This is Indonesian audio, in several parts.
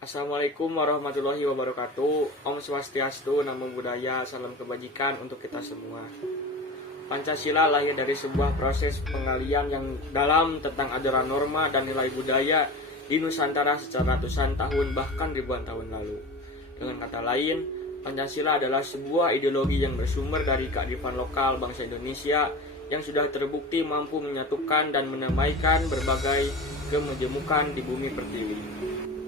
Assalamualaikum warahmatullahi wabarakatuh. Om Swastiastu, Namo Buddhaya, salam kebajikan untuk kita semua. Pancasila lahir dari sebuah proses penggalian yang dalam tentang ajaran norma dan nilai budaya di Nusantara secara ratusan tahun bahkan ribuan tahun lalu. Dengan kata lain, Pancasila adalah sebuah ideologi yang bersumber dari kearifan lokal bangsa Indonesia yang sudah terbukti mampu menyatukan dan menamaikan berbagai kemajemukan di bumi pertiwi.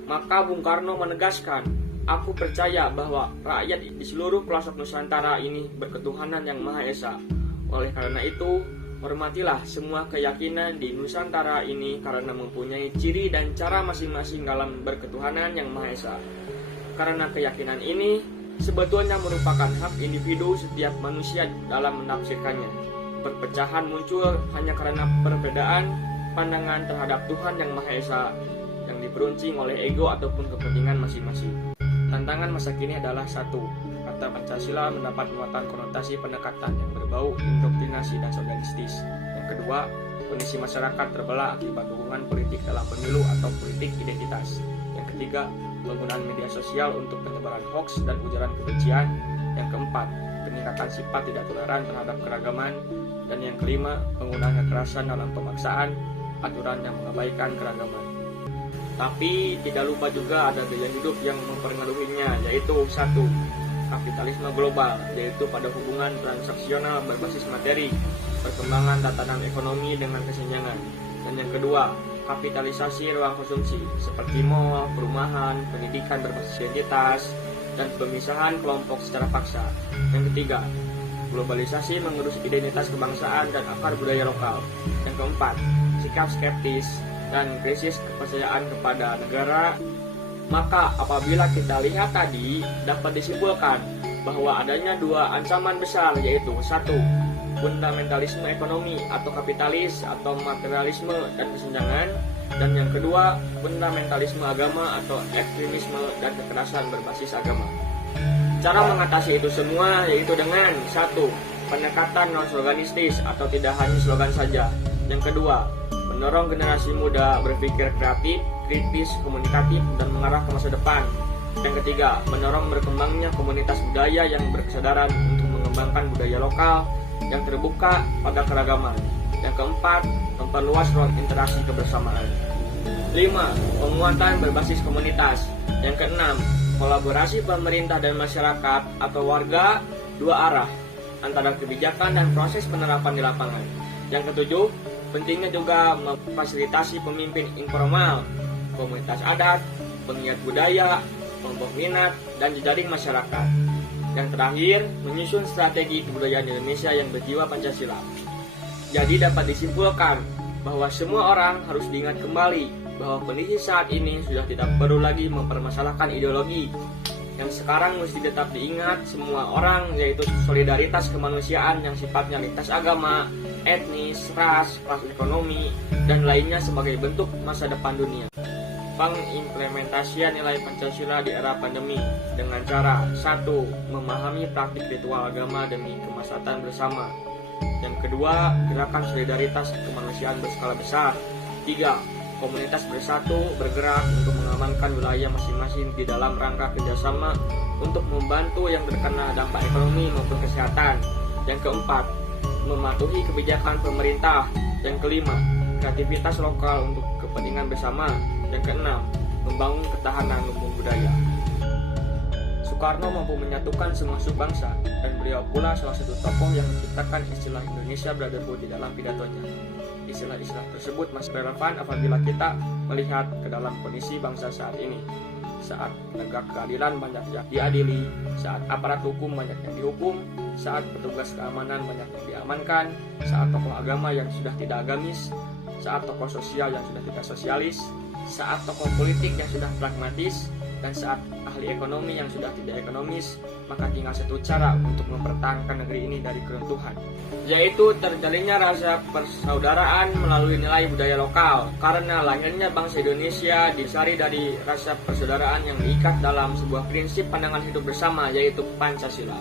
Maka Bung Karno menegaskan, aku percaya bahwa rakyat di seluruh pelosok Nusantara ini berketuhanan yang Maha Esa. Oleh karena itu, hormatilah semua keyakinan di Nusantara ini karena mempunyai ciri dan cara masing-masing dalam berketuhanan yang Maha Esa. Karena keyakinan ini sebetulnya merupakan hak individu setiap manusia dalam menafsirkannya. Perpecahan muncul hanya karena perbedaan pandangan terhadap Tuhan yang Maha Esa yang diperuncing oleh ego ataupun kepentingan masing-masing. Tantangan masa kini adalah satu, kata Pancasila mendapat muatan konotasi pendekatan yang berbau indoktrinasi dan chauvinistis. Yang kedua, kondisi masyarakat terbelah akibat hubungan politik dalam pemilu atau politik identitas. Yang ketiga, penggunaan media sosial untuk penyebaran hoaks dan ujaran kebencian. Yang keempat, peningkatan sifat tidak toleran terhadap keragaman. Dan yang kelima, penggunaan kekerasan dalam pemaksaan aturan yang mengabaikan keragaman. Tapi tidak lupa juga ada gaya hidup yang mempengaruhinya, yaitu satu, kapitalisme global, yaitu pada hubungan transaksional berbasis materi, perkembangan tatanan ekonomi dengan kesenjangan. Dan yang kedua, kapitalisasi ruang konsumsi, seperti mal, perumahan, pendidikan berbasis identitas, dan pemisahan kelompok secara paksa. Yang ketiga, globalisasi mengurus identitas kebangsaan dan akar budaya lokal. Yang keempat, sikap skeptis dan krisis kepercayaan kepada negara. Maka apabila kita lihat tadi, dapat disimpulkan bahwa adanya dua ancaman besar, yaitu satu, fundamentalisme ekonomi atau kapitalis atau materialisme dan kesenjangan, dan yang kedua, fundamentalisme agama atau ekstremisme dan kekerasan berbasis agama. Cara mengatasi itu semua yaitu dengan satu, pendekatan non-sloganistis atau tidak hanya slogan saja. Yang kedua, mendorong generasi muda berpikir kreatif, kritis, komunikatif, dan mengarah ke masa depan. Yang ketiga, mendorong berkembangnya komunitas budaya yang berkesadaran untuk mengembangkan budaya lokal yang terbuka pada keragaman. Yang keempat, memperluas ruang interaksi kebersamaan. 5. Penguatan berbasis komunitas. Yang keenam, kolaborasi pemerintah dan masyarakat atau warga dua arah antara kebijakan dan proses penerapan di lapangan. Yang ketujuh, pentingnya juga memfasilitasi pemimpin informal, komunitas adat, penggiat budaya, kelompok minat, dan jejaring masyarakat. Yang terakhir, menyusun strategi kebudayaan Indonesia yang berjiwa Pancasila. Jadi dapat disimpulkan bahwa semua orang harus diingat kembali bahwa kondisi saat ini sudah tidak perlu lagi mempermasalahkan ideologi. Yang sekarang mesti tetap diingat semua orang, yaitu solidaritas kemanusiaan yang sifatnya lintas agama, etnis, ras, kelas ekonomi, dan lainnya sebagai bentuk masa depan dunia. Pengimplementasian nilai Pancasila di era pandemi dengan cara 1. Memahami praktik ritual agama demi kemaslahatan bersama. Yang kedua, gerakan solidaritas kemanusiaan berskala besar. 3. Komunitas bersatu bergerak untuk mengamankan wilayah masing-masing di dalam rangka kerjasama untuk membantu yang terkena dampak ekonomi maupun kesehatan. Yang keempat, mematuhi kebijakan pemerintah. Yang kelima, kreativitas lokal untuk kepentingan bersama. Yang keenam, membangun ketahanan lumbung budaya. Soekarno mampu menyatukan semua suku bangsa, dan beliau pula salah satu tokoh yang menciptakan istilah Indonesia Brotherhood di dalam pidatonya. Istilah-istilah tersebut masih relevan apabila kita melihat ke dalam kondisi bangsa saat ini. Saat penegak keadilan banyak yang diadili, saat aparat hukum banyak yang dihukum, saat petugas keamanan banyak yang diamankan, saat tokoh agama yang sudah tidak agamis, saat tokoh sosial yang sudah tidak sosialis, saat tokoh politik yang sudah pragmatis, dan saat ahli ekonomi yang sudah tidak ekonomis. Maka tinggal satu cara untuk mempertahankan negeri ini dari keruntuhan, yaitu terjalinnya rasa persaudaraan melalui nilai budaya lokal. Karena lahirnya bangsa Indonesia disari dari rasa persaudaraan yang diikat dalam sebuah prinsip pandangan hidup bersama, yaitu Pancasila.